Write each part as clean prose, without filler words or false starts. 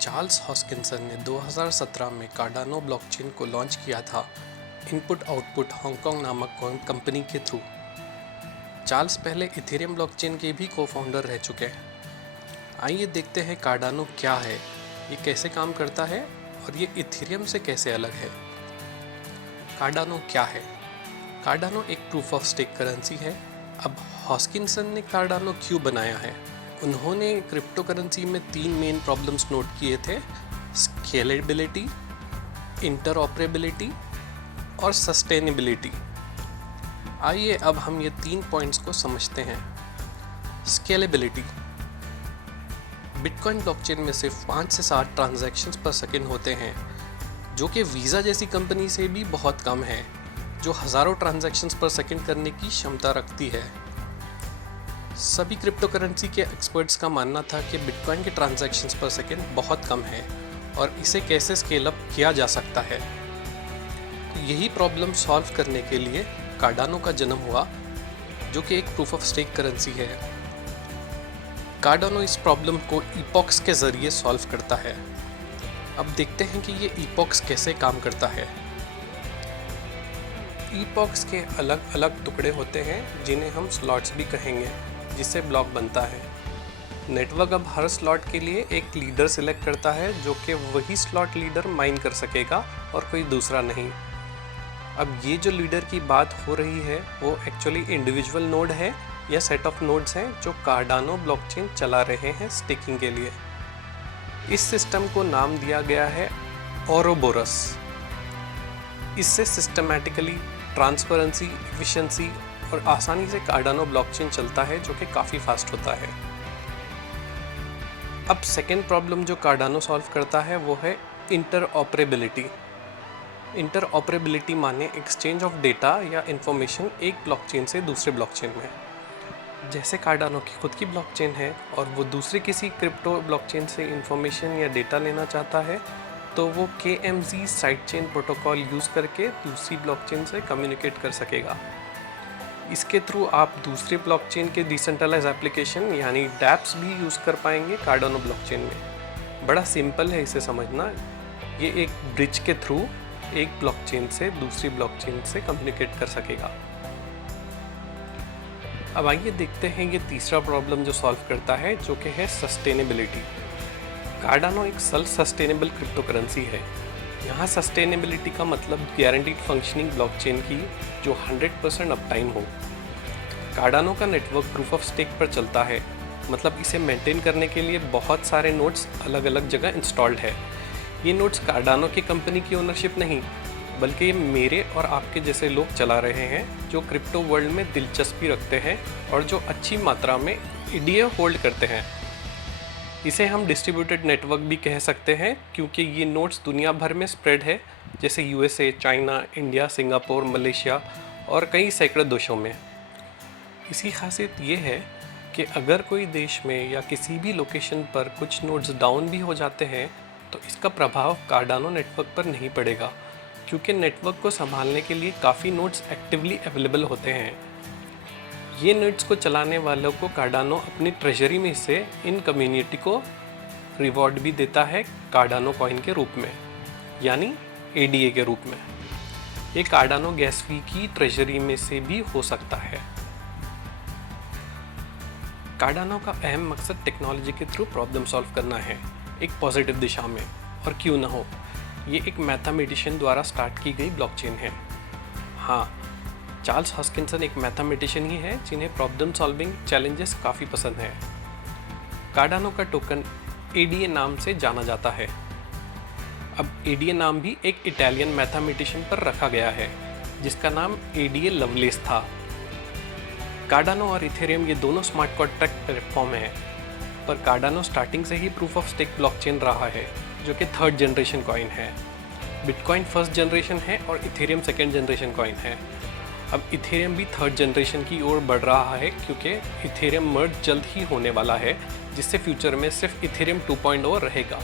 Charles Hoskinson ने 2017 में Cardano blockchain को लॉन्च किया था इनपुट आउटपुट हांगकांग नामक कंपनी के थ्रू। चार्ल्स पहले इथेरियम ब्लॉकचेन के भी को-फाउंडर रह चुके हैं। आइए देखते हैं कार्डानो क्या है, ये कैसे काम करता है और ये इथेरियम से कैसे अलग है। कार्डानो क्या है? कार्डानो एक प्रूफ ऑफ स्टेक करेंसी है। अब हॉस्किंसन ने कार्डानो क्यों बनाया है? उन्होंने क्रिप्टो करेंसी में 3 मेन प्रॉब्लम्स नोट किए थे: स्केलेबिलिटी, इंटरऑपरेबिलिटी और सस्टेनेबिलिटी। आइए अब हम ये 3 पॉइंट्स को समझते हैं। स्केलेबिलिटी। बिटकॉइन ब्लॉकचेन में सिर्फ 5 से 7 ट्रांजैक्शंस पर सेकंड होते हैं, जो कि वीज़ा जैसी कंपनी से भी बहुत कम है, जो हज़ारों ट्रांजैक्शंस पर सेकंड करने की क्षमता रखती है। सभी क्रिप्टो करेंसी के एक्सपर्ट्स का मानना था कि बिटकॉइन के ट्रांजैक्शंस पर सेकंड बहुत कम है और इसे कैसे स्केल अप किया जा सकता है। तो यही प्रॉब्लम सॉल्व करने के लिए कार्डानो का जन्म हुआ, जो कि एक प्रूफ ऑफ स्टेक करेंसी है। कार्डानो इस प्रॉब्लम को ईपॉक्स के ज़रिए सॉल्व करता है। अब देखते हैं कि ये ईपॉक्स कैसे काम करता है। ईपॉक्स के अलग अलग टुकड़े होते हैं जिन्हें हम स्लॉट्स भी कहेंगे, जिससे ब्लॉक बनता है। नेटवर्क अब हर स्लॉट के लिए एक लीडर सिलेक्ट करता है, जो कि वही स्लॉट लीडर माइन कर सकेगा और कोई दूसरा नहीं। अब ये जो लीडर की बात हो रही है वो एक्चुअली इंडिविजुअल नोड है या सेट ऑफ नोड्स हैं जो कार्डानो ब्लॉकचेन चला रहे हैं स्टेकिंग के लिए। इस सिस्टम को नाम दिया गया है ओरोबोरस। इससे सिस्टमैटिकली ट्रांसपेरेंसी, एफिशिएंसी और आसानी से कार्डानो ब्लॉकचेन चलता है, जो कि काफ़ी फास्ट होता है। अब सेकेंड प्रॉब्लम जो कार्डानो सॉल्व करता है वो है इंटरऑपरेबिलिटी। इंटरऑपरेबिलिटी माने एक्सचेंज ऑफ डेटा या इंफॉर्मेशन एक ब्लॉकचेन से दूसरे ब्लॉकचेन में। जैसे कार्डानो की खुद की ब्लॉकचेन है और वो दूसरे किसी क्रिप्टो ब्लॉकचेन से इंफॉर्मेशन या डेटा लेना चाहता है, तो वो KMZ side chain protocol use करके दूसरी ब्लॉकचेन से कम्युनिकेट कर सकेगा। इसके थ्रू आप दूसरे ब्लॉकचेन के डिसेंट्रलाइज एप्लीकेशन यानी डैप्स भी यूज़ कर पाएंगे कार्डानो ब्लॉकचेन में। बड़ा सिंपल है इसे समझना। ये एक ब्रिज के थ्रू एक ब्लॉकचेन से दूसरी ब्लॉकचेन से कम्युनिकेट कर सकेगा। अब आइए देखते हैं ये तीसरा प्रॉब्लम जो सॉल्व करता है, जो कि है सस्टेनेबिलिटी। कार्डानो एक सेल्फ सस्टेनेबल क्रिप्टो करेंसी है। यहाँ सस्टेनेबिलिटी का मतलब गारंटीड फंक्शनिंग ब्लॉकचेन की जो 100% अपटाइम हो। कार्डानो का नेटवर्क प्रूफ ऑफ स्टेक पर चलता है, मतलब इसे मेंटेन करने के लिए बहुत सारे नोड्स अलग अलग जगह इंस्टॉल्ड है। ये नोड्स कार्डानो की कंपनी की ओनरशिप नहीं, बल्कि ये मेरे और आपके जैसे लोग चला रहे हैं जो क्रिप्टो वर्ल्ड में दिलचस्पी रखते हैं और जो अच्छी मात्रा में ईडीए होल्ड करते हैं। इसे हम डिस्ट्रीब्यूटेड नेटवर्क भी कह सकते हैं, क्योंकि ये नोड्स दुनिया भर में स्प्रेड है, जैसे USA, China, India, Singapore, Malaysia और कई सैकड़ों देशों में। इसकी खासियत ये है कि अगर कोई देश में या किसी भी लोकेशन पर कुछ नोड्स डाउन भी हो जाते हैं, तो इसका प्रभाव कार्डानो नेटवर्क पर नहीं पड़ेगा, क्योंकि नेटवर्क को संभालने के लिए काफ़ी नोड्स एक्टिवली अवेलेबल होते हैं। ये नोड्स को चलाने वालों को कार्डानो अपनी ट्रेजरी में से इन कम्युनिटी को रिवॉर्ड भी देता है कार्डानो कॉइन के रूप में, यानी ADA के रूप में। ये कार्डानो गैस फी की ट्रेजरी में से भी हो सकता है। कार्डानो का अहम मकसद टेक्नोलॉजी के थ्रू प्रॉब्लम सॉल्व करना है, एक पॉजिटिव दिशा में। और क्यों ना हो, ये एक मैथमेटिशियन द्वारा स्टार्ट की गई ब्लॉकचेन है। हाँ, चार्ल्स हॉस्किंसन एक मैथमेटिशियन ही है जिन्हें प्रॉब्लम सॉल्विंग चैलेंजेस काफ़ी पसंद हैं। कार्डानो का टोकन ADA नाम से जाना जाता है। अब ADA नाम भी एक इटालियन मैथमेटिशियन पर रखा गया है, जिसका नाम ADA लवलेस था। कार्डानो और इथेरियम ये दोनों स्मार्ट कॉन्ट्रैक्ट प्लेटफॉर्म हैं, पर कार्डानो स्टार्टिंग से ही प्रूफ ऑफ स्टेक ब्लॉकचेन रहा है, जो कि 3rd जनरेशन कॉइन है। बिटकॉइन 1st जनरेशन है और इथेरियम 2nd जनरेशन कॉइन है। अब इथेरियम भी 3rd जनरेशन की ओर बढ़ रहा है, क्योंकि इथेरियम मर्ज जल्द ही होने वाला है, जिससे फ्यूचर में सिर्फ इथेरियम 2.0 रहेगा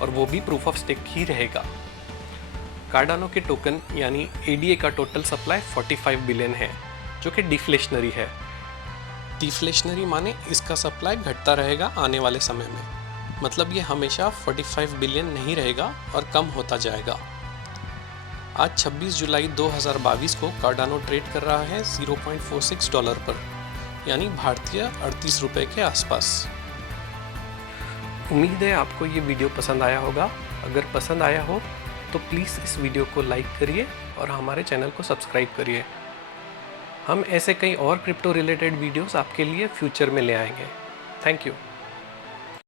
और वो भी प्रूफ ऑफ स्टेक ही रहेगा। कार्डानो के टोकन यानी ADA का टोटल सप्लाई 45 बिलियन है, जो कि डिफ्लेशनरी है। डिफ्लेशनरी माने इसका सप्लाई घटता रहेगा आने वाले समय में। मतलब ये हमेशा 45 बिलियन नहीं रहेगा और कम होता जाएगा। आज 26 जुलाई 2022 को कार्डानो ट्रेड कर रहा है $0.46 पर, यानी भारतीय 38 रुपये के आसपास। उम्मीद है आपको ये वीडियो पसंद आया होगा। अगर पसंद आया हो तो प्लीज़ इस वीडियो को लाइक करिए और हमारे चैनल को सब्सक्राइब करिए। हम ऐसे कई और क्रिप्टो रिलेटेड वीडियोस आपके लिए फ्यूचर में ले आएंगे। Thank you.